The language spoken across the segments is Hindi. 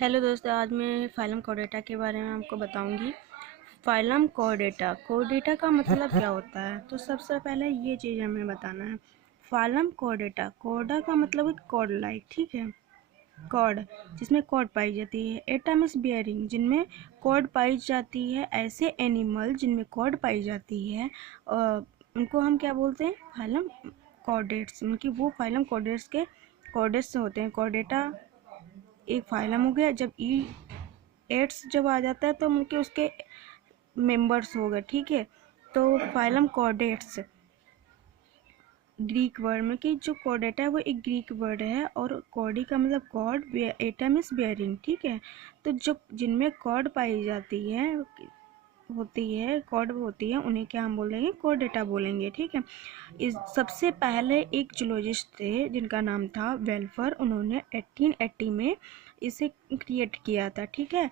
हेलो दोस्तों, आज मैं फाइलम कोर्डेटा के बारे में आपको बताऊंगी। फाइलम कोर्डेटा कोर्डेटा का मतलब क्या होता है, तो सबसे पहले ये चीज़ हमें बताना है। फाइलम कोर्डेटा, कोर्डा का मतलब है कॉर्ड लाइक, ठीक है। कॉर्ड जिसमें कॉर्ड पाई जाती है। एटम्स बियरिंग जिनमें कॉर्ड पाई जाती है। ऐसे एनिमल जिनमें कॉर्ड पाई जाती है उनको हम क्या बोलते हैं? Phylum chordates. उनकी वो फाइलम कॉर्डेट्स के कॉर्डेट्स से होते हैं। कॉर्डेटा एक फाइलम हो गया। जब ई एट्स जब आ जाता है तो उनके उसके मेंबर्स हो गए, ठीक है। तो फाइलम कॉर्डेट्स ग्रीक वर्ड में कि जो कॉर्डेटा है वो एक ग्रीक वर्ड है, और कॉर्डी का मतलब कॉर्ड, एटम इज बेयरिंग, ठीक है। तो जो जिनमें कॉर्ड पाई जाती है कॉर्ड होती है, उन्हें क्या हम बोलेंगे? कॉर्डेटा बोलेंगे, ठीक है। इस सबसे पहले एक जूलॉजिस्ट थे जिनका नाम था वेल्फर। उन्होंने 1880 में इसे क्रिएट किया था, ठीक है।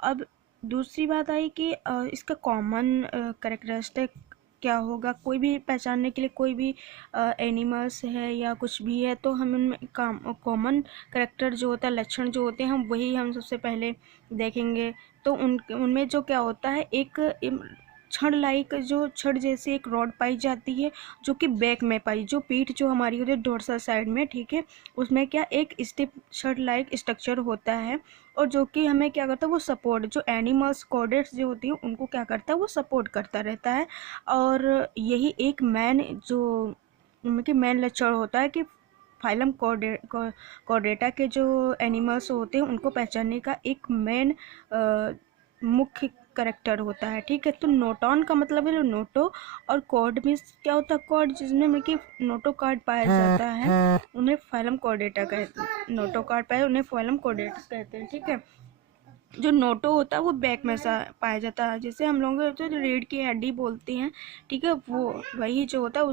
अब दूसरी बात आई कि इसका कॉमन कैरेक्टरिस्टिक क्या होगा। कोई भी पहचानने के लिए कोई भी एनिमल्स है या कुछ भी है तो हम उनमें कॉमन करेक्टर जो होता है, लक्षण जो होते हैं, हम सबसे पहले देखेंगे। तो उनमें जो क्या होता है, एक छड़ लाइक, जो छड़ जैसी एक रॉड पाई जाती है, जो कि बैक में पाई, जो पीठ जो हमारी होती है डोर्सल साइड में, ठीक है। उसमें क्या एक स्टिप छड़ लाइक स्ट्रक्चर होता है, और जो कि हमें क्या करता है, वो सपोर्ट, जो एनिमल्स कॉर्डेट्स जो होती हैं उनको क्या करता है, वो सपोर्ट करता रहता है। और यही एक मेन लक्षण होता है कि फाइलम कॉर्डेटा के जो एनिमल्स होते हैं उनको पहचानने का एक मेन मुख्य करेक्टर होता है, ठीक है। तो नोटॉन का मतलब है नोटो, और कॉर्ड में क्या होता है? कॉर्ड जिसमें मतलब कि नोटो कार्ड पाया जाता है उन्हें फाइलम कॉर्डेटा कहते हैं। नोटो कार्ड पाया उन्हें फाइलम कॉर्डेटा कहते हैं, ठीक है। जो नोटो होता है वो बैक में सा पाया जाता है, जैसे हम लोग जो रीढ़ की हड्डी बोलते हैं, ठीक है। वो वही जो होता है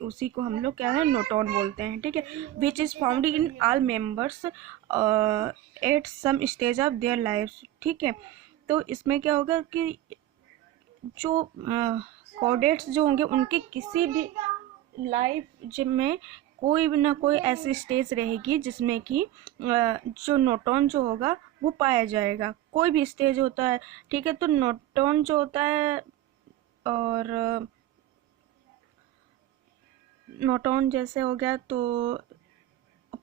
उसी को हम लोग क्या है, नोटॉन बोलते हैं, ठीक है। Which is found in all members at some stage of their life, ठीक है। तो इसमें क्या होगा कि जो कॉर्डेट्स जो होंगे उनके किसी भी लाइफ में कोई भी ना कोई ऐसी स्टेज रहेगी जिसमें कि जो नोटॉन जो होगा वो पाया जाएगा। कोई भी स्टेज होता है, ठीक है। तो नोटॉन जो होता है, और नोटॉन जैसे हो गया तो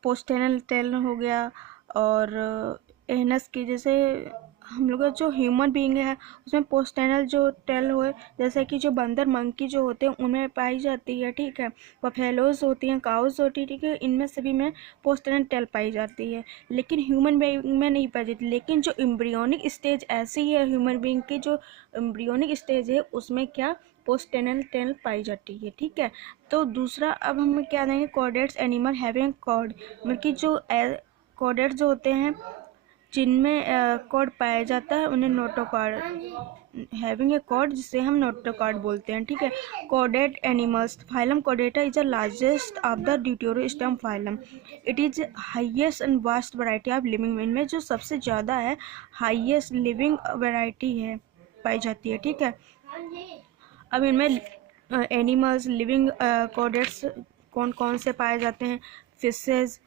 पोस्टेनल टेल हो गया, और एनस की जैसे हम लोग का जो ह्यूमन बीइंग है उसमें पोस्टेनल जो टेल हुए, जैसे कि जो बंदर मंकी जो होते हैं उनमें पाई जाती है, ठीक है। बफेलोज होती हैं, काउस होती है, ठीक है। इनमें सभी में पोस्टेनल टेल पाई जाती है, लेकिन ह्यूमन बीइंग में नहीं पाई जाती। लेकिन जो एम्ब्रियोनिक स्टेज ऐसी है, ह्यूमन बीइंग की जो एम्ब्रियोनिक स्टेज है उसमें क्या पोस्टेनल टेल पाई जाती है, ठीक है। तो दूसरा अब हम क्या देंगे? कॉर्डेट्स एनिमल हैविंग कॉर्ड, मतलब कि जो कॉर्डेट्स जो होते हैं जिनमें कॉर्ड पाया जाता है उन्हें नोटोकॉर्ड, हैविंग ए कॉर्ड, जिसे हम नोटोकॉर्ड बोलते हैं, ठीक है। Chordate animals phylum chordata is the largest of the deuterostome phylum. It is highest and vast variety of living. इनमें जो सबसे ज़्यादा है, हाईएस्ट लिविंग वैरायटी है, पाई जाती है, ठीक है। अब इनमें एनिमल्स लिविंग कॉर्डेट्स कौन कौन से पाए जाते हैं? Fishes,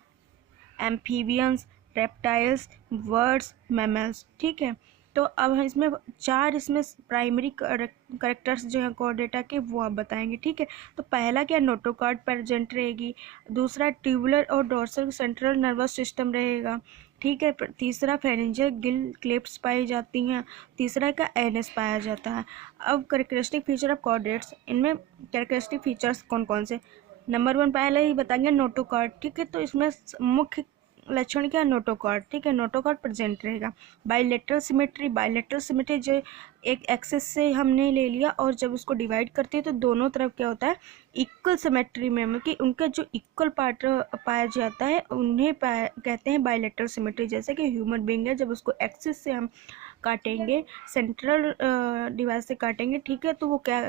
amphibians, reptiles, birds, mammals, ठीक है। तो अब हम इसमें प्राइमरी करेक्टर्स जो हैं कॉर्डेटा के वो आप बताएंगे, ठीक है। तो पहला क्या, नोटोकॉर्ड प्रेजेंट रहेगी। दूसरा ट्यूबुलर और डोर्सल सेंट्रल नर्वस सिस्टम रहेगा, ठीक है। तीसरा फेरेंजियल गिल क्लिप्स पाई जाती हैं। तीसरा का एनएस पाया जाता है। अब कैरेक्टरिस्टिक फीचर ऑफ कॉर्डेट्स, इनमें कैरेक्टरिस्टिक फीचर्स कौन कौन से? नंबर 1 पहले ही बताएंगे नोटोकॉर्ड, ठीक है। तो इसमें मुख्य लक्षण क्या है? नोटोकॉर्ड, ठीक है। नोटोकॉर्ड प्रेजेंट रहेगा। बाइलेटरल सिमेट्री जो एक एक्सेस से हमने ले लिया और जब उसको डिवाइड करते हैं तो दोनों तरफ क्या होता है, इक्वल सिमेट्री में, मतलब कि उनका जो इक्वल पार्ट पाया जाता है उन्हें कहते हैं बाइलेटरल सिमेट्री। जैसे कि ह्यूमन बीइंग है, जब उसको एक्सिस से हम काटेंगे, सेंट्रल डिवाइस से काटेंगे, ठीक है, तो वो क्या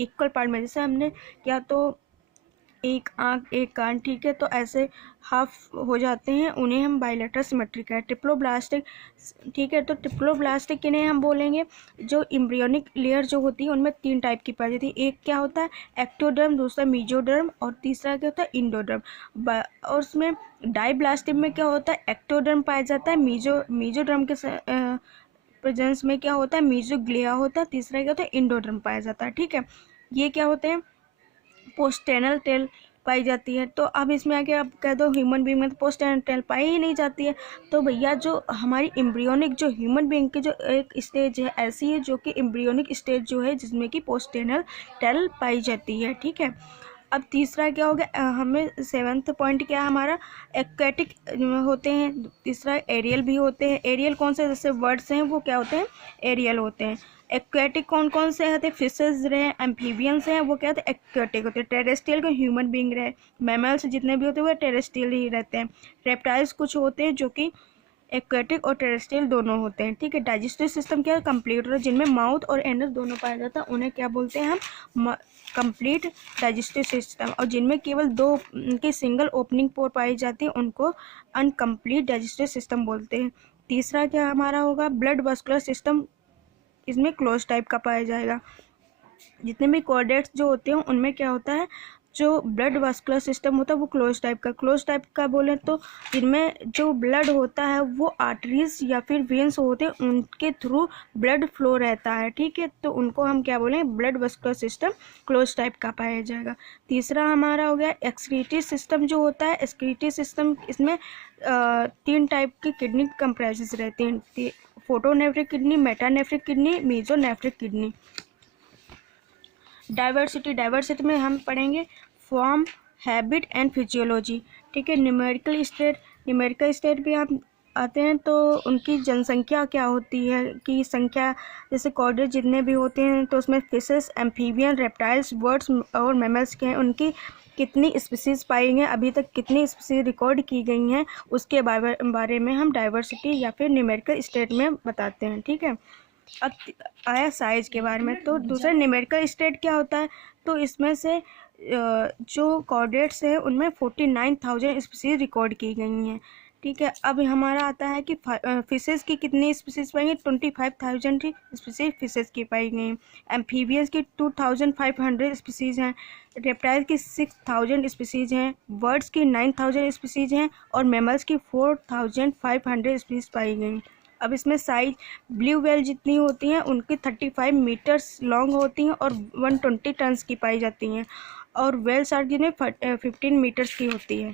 इक्वल पार्ट में, जैसे हमने क्या तो एक आँख एक कान, ठीक है, तो ऐसे हाफ हो जाते हैं, उन्हें हम बाइलेटरल सिमेट्री कहते हैं। ट्रिप्लोब्लास्टिक, ठीक है, तो ट्रिप्लोब्लास्टिक किन्हें हम बोलेंगे, जो एम्ब्रियोनिक लेयर जो होती है उनमें 3 टाइप की पाई जाती है। एक क्या होता है एक्टोडर्म, दूसरा मेसोडर्म और तीसरा क्या होता है इंडोडर्म। और उसमें डाइब्लास्टिक में क्या होता है एक्टोडर्म पाया जाता है, मेसोडर्म के प्रेजेंस में क्या होता है मेसोग्लिया होता है, तीसरा क्या होता है इंडोडर्म पाया जाता है, ठीक है। ये क्या होते हैं पोस्टेनल टेल पाई जाती है। तो अब इसमें आके आप कह दो ह्यूमन बींग में तो पोस्टेनल टेल पाई ही नहीं जाती है। तो भैया जो हमारी एम्ब्रियोनिक जो ह्यूमन बींग की जो एक स्टेज है ऐसी है जो कि एम्ब्रियोनिक स्टेज जो है जिसमें कि पोस्टेनल टेल पाई जाती है, ठीक है। अब तीसरा क्या हो गया, हमें 7th पॉइंट क्या है हमारा एक्वेटिक होते हैं, तीसरा एरियल भी होते हैं। एरियल कौन से जैसे वर्ड्स हैं वो क्या होते हैं एरियल होते हैं। एक्वेटिक कौन कौन से होते हैं फिशेज रहे, एम्फीबियंस हैं वो क्या होते हैं एक्वेटिक होते हैं। टेरेस्ट्रियल को ह्यूमन बींग रहे, मैमल्स जितने भी होते हैं वो टेरेस्ट्रियल ही रहते हैं। रेप्टाइल्स कुछ होते हैं जो कि एक्वेटिक और टेरेस्ट्रियल दोनों होते हैं, ठीक है। डाइजेस्टिव सिस्टम क्या है कंप्लीट होता है, जिनमें माउथ और एनस दोनों पाया जाता है उन्हें क्या बोलते हैं हम कंप्लीट डाइजेस्टिव सिस्टम। और जिनमें केवल 2 की सिंगल ओपनिंग पोर पाई जाती है उनको अनकम्प्लीट डाइजेस्टिव सिस्टम बोलते हैं। तीसरा क्या हमारा होगा ब्लड वस्कुलर सिस्टम, इसमें क्लोज टाइप का पाया जाएगा। जितने भी कॉर्डेट्स जो होते हैं उनमें क्या होता है जो ब्लड वास्कुलर सिस्टम होता है वो क्लोज टाइप का बोले तो इनमें जो ब्लड होता है वो आर्टरीज या फिर वेन्स होते हैं उनके थ्रू ब्लड फ्लो रहता है, ठीक है, तो उनको हम क्या बोलें blood vascular system close type का पाया जाएगा। तीसरा हमारा हो गया एक्सक्रीटरी सिस्टम जो होता है एक्सक्रीटरी सिस्टम, इसमें 3 टाइप की किडनी कंप्राइजेस रहती हैं, photonephric kidney, metanephric kidney, mesonephric kidney. Diversity में हम पढ़ेंगे फॉर्म, हैबिट एंड फिजियोलॉजी, ठीक है। न्यूमेरिकल स्टेट भी हम आते हैं तो उनकी जनसंख्या क्या होती है कि संख्या जैसे कॉर्डेट जितने भी होते हैं तो उसमें फिशेस, एम्फीबियन, रेप्टाइल्स, बर्ड्स और मैमल्स के हैं, उनकी कितनी स्पीसीज पाई गई अभी तक कितनी स्पीसीज रिकॉर्ड की गई हैं उसके बारे में हम डाइवर्सिटी या फिर न्यूमेरिकल स्टेट में बताते हैं, ठीक है। अब आया साइज के बारे में, तो दूसरा न्यूमेरिकल स्टेट क्या होता है, तो इसमें से जो कॉर्डेट्स हैं उनमें 49,000 स्पीसीज रिकॉर्ड की गई हैं, ठीक है। अब हमारा आता है कि फिशेस की कितनी स्पीसीज पाई गई 25,000 स्पीसीज फिशेस की पाई गई। एम्फीबियंस की 2,500 स्पीसीज हैं, रेप्टाइल की 6,000 स्पीसीज हैं, बर्ड्स की 9,000 स्पीसीज हैं और मैमल्स की 4,500 स्पीसीज पाई गई। अब इसमें साइज ब्लू व्हेल जितनी होती हैं उनकी 35 मीटर्स लॉन्ग होती हैं और 120 टन्स की पाई जाती हैं और व्हेल शार्क जिन्हें 15 मीटर्स की होती है।